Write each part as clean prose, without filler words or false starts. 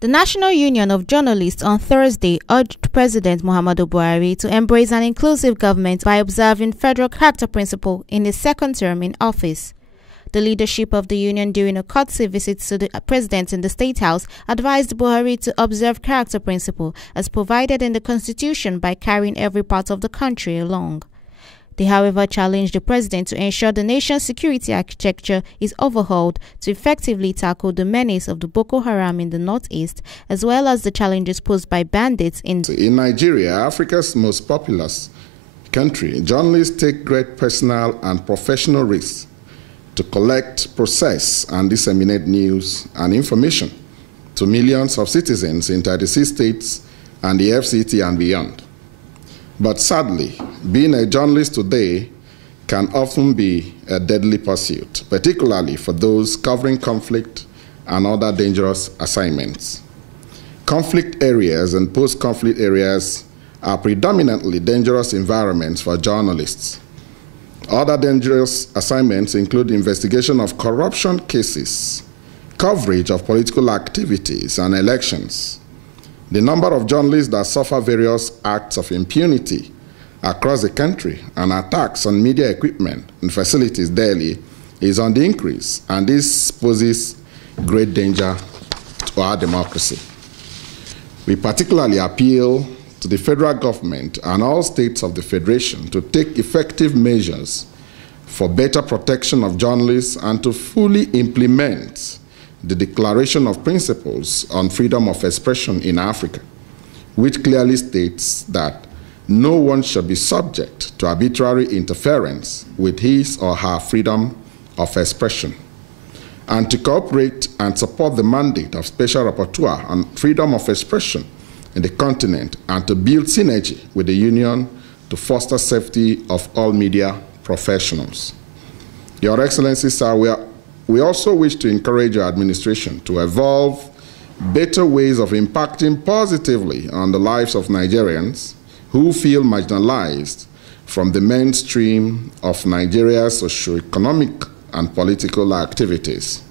The National Union of Journalists on Thursday urged President Muhammadu Buhari to embrace an inclusive government by observing federal character principle in his second term in office. The leadership of the union, during a courtesy visit to the president in the State House, advised Buhari to observe character principle as provided in the Constitution by carrying every part of the country along. They, however, challenged the president to ensure the nation's security architecture is overhauled to effectively tackle the menace of the Boko Haram in the northeast, as well as the challenges posed by bandits in Nigeria, Africa's most populous country. Journalists take great personal and professional risks to collect, process, and disseminate news and information to millions of citizens in 36 states and the FCT and beyond. But sadly, being a journalist today can often be a deadly pursuit, particularly for those covering conflict and other dangerous assignments. Conflict areas and post-conflict areas are predominantly dangerous environments for journalists. Other dangerous assignments include investigation of corruption cases, coverage of political activities and elections. The number of journalists that suffer various acts of impunity across the country and attacks on media equipment and facilities daily is on the increase, and this poses great danger to our democracy. We particularly appeal to the federal government and all states of the Federation to take effective measures for better protection of journalists and to fully implement the Declaration of Principles on Freedom of Expression in Africa, which clearly states that no one shall be subject to arbitrary interference with his or her freedom of expression, and to cooperate and support the mandate of Special Rapporteur on freedom of expression in the continent, and to build synergy with the Union to foster safety of all media professionals. Your Excellencies, sir, we also wish to encourage your administration to evolve better ways of impacting positively on the lives of Nigerians who feel marginalized from the mainstream of Nigeria's socio-economic and political activities.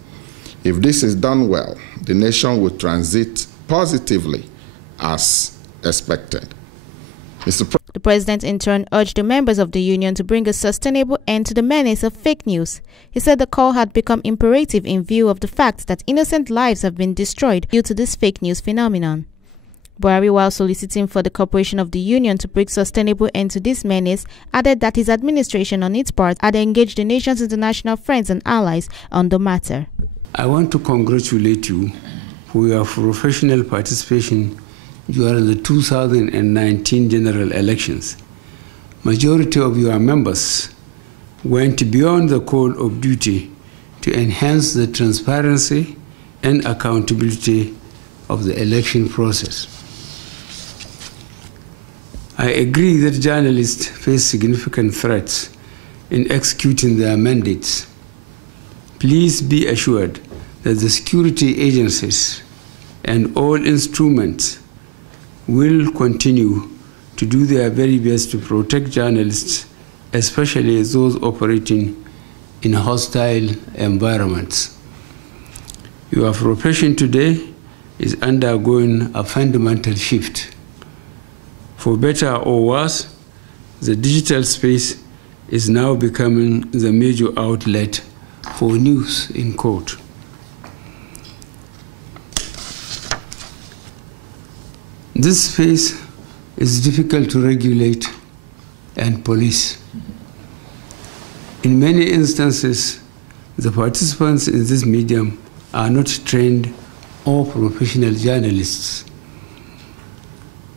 If this is done well, the nation will transit positively as expected. The president in turn urged the members of the union to bring a sustainable end to the menace of fake news. He said the call had become imperative in view of the fact that innocent lives have been destroyed due to this fake news phenomenon. Buhari, while soliciting for the cooperation of the union to bring sustainable end to this menace, added that his administration on its part had engaged the nation's international friends and allies on the matter. I want to congratulate you for your professional participation during the 2019 general elections. Majority of your members went beyond the call of duty to enhance the transparency and accountability of the election process. I agree that journalists face significant threats in executing their mandates. Please be assured that the security agencies and all instruments will continue to do their very best to protect journalists, especially those operating in hostile environments. Your profession today is undergoing a fundamental shift. For better or worse, the digital space is now becoming the major outlet for news in quote. This space is difficult to regulate and police. In many instances, the participants in this medium are not trained or professional journalists.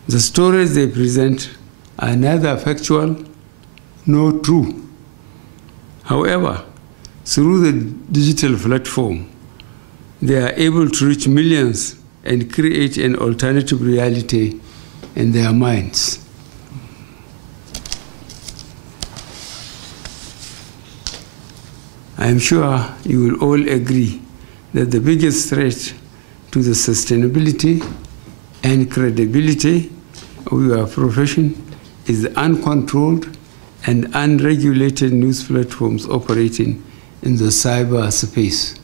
The stories they present are neither factual nor true. However, through the digital platform, they are able to reach millions and create an alternative reality in their minds. I am sure you will all agree that the biggest threat to the sustainability and credibility of your profession is the uncontrolled and unregulated news platforms operating in the cyberspace.